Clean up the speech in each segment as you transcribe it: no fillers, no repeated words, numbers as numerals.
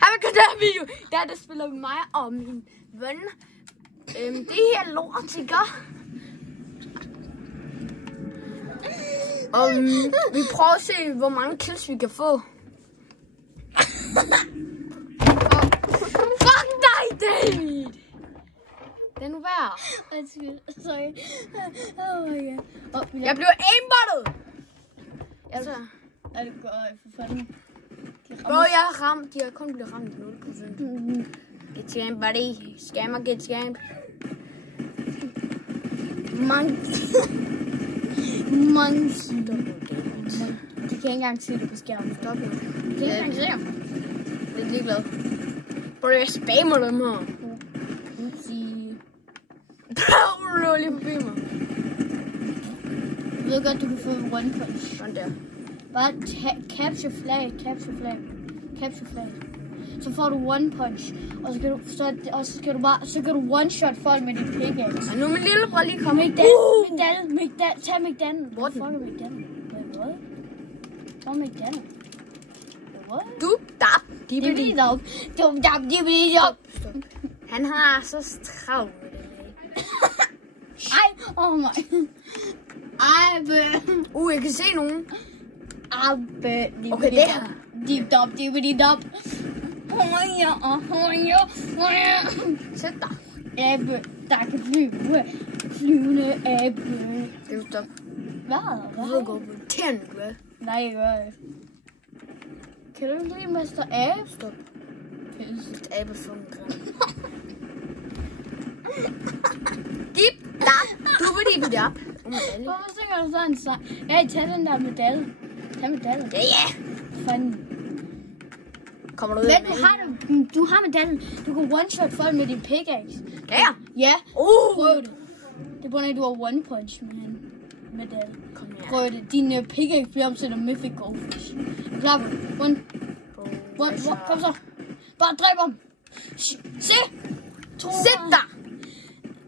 Her med den her video, der spiller vi mig og min ven. Det her lort, ikke? Og vi prøver at se, hvor mange kills vi kan få. Fuck dig, David! Det er nu værd. Sorry. Oh my god. Jeg bliver aimbottet! Altså, er det godt for fanden? Bro, jeg har ramt. De har kun blevet ramt 0%. Get scammed, buddy. Scammer, get scammed. Monkey. De kan ikke engang se det på skærmen. Stop nu. De kan ikke engang se det. Jeg er ligeglad. Bro, jeg spammer dem her. Bro, du lige forbi mig. Jeg ved godt, du kan få en one punch. Sådan der. Bare capture flag. Så får du one punch, og så kan du one shot folk med dit pickaxe. Og nu er min lillebror lige kommet. Tag McDaniel. Hvor fuck er McDaniel? Hvad? Hvor er McDaniel? What? Han har så travlt med det. Ej, oh my. Jeg kan se nogen. Okay, det her. Dip-dop. Sæt dig. Abe, der kan flyve. Flyvende abe. Det er stop. Hvad? Du ved godt, hvor tænd du er. Nej, jeg gør det. Kan du ikke lide Mester Abe? Stop. Et abefunken. Dip-dap. Hvorfor synger du sådan en sang? Ja, tag den der medalje. Tag medaljen. Ja. Fanden. Kommer du ud af med? Du har medaljen. Du kan one-shot folk med din pickaxe. Der? Ja. Prøv det. Det er på at du har one punch med han. Medalje. Kom her. Prøv det. Din pickaxe bliver omsat mythic goldfish. Klar på det. One. Kom så. Bare dræb ham. Se. Sæt dig.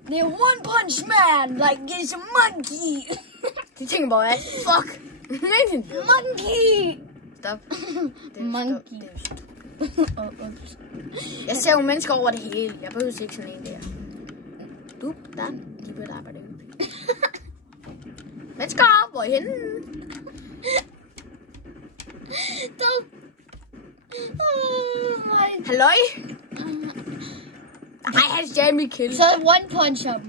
Det er one punch man. Like it's a monkey. De tænker bare, fuck. Monkey. Stop. Monkey. Jeg ser jo mennesker over det hele. Jeg behøver ikke sådan en der. De vil arbejde. Mennesker, hvor er I henne? Stop. Halløj? Nej, han stjal mit kill. Så one punch ham.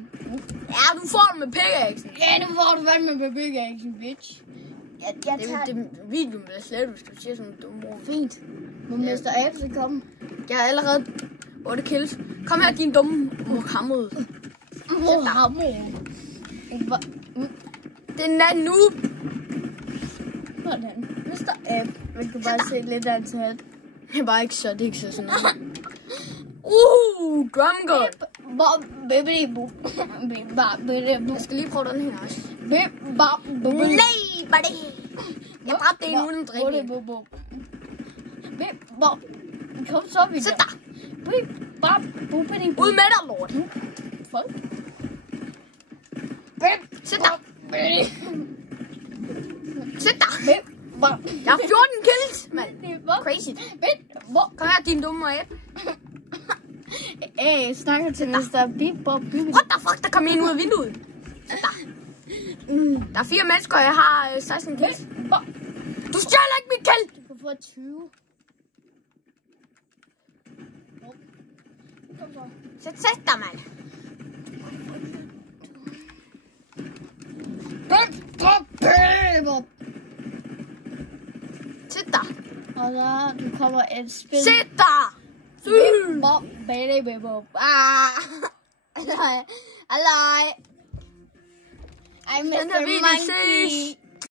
Ja, du får den med pickaxen. Ja, nu får du fandme med pickaxen, bitch. Det videoen bliver slet, hvis du siger sådan en dum ord. Fint. Må Mester Abe så komme? Jeg har allerede 8 kills. Kom her, din dumme Mohammed. Den er noob. Hvordan? Mester Abe. Man kan bare se lidt af hans hat. Det er bare ikke så, det er ikke så sådan noget. Drum gun. Jeg skal lige prøve den her også. Nej, buddy. Jeg dræbte en uden drikke. Kom så, vi Sæt dig. Ud med dig, lort. Sæt dig. Sæt dig. Jeg har 14 kills, mand. Crazy. Kom her, din dumme æb. Jeg snakker til Mr. Bip-Bop. What the fuck, der kom en ud af vinduet. Sæt dig. Der er 4 mennesker, og jeg har 16 kills. Du stjæler ikke mit kill. Du kan få 20. Sæt dig, mand. Sæt dig. Og så du kommer et spil. Sæt dig. Halløj. I'm Mr. Monkey.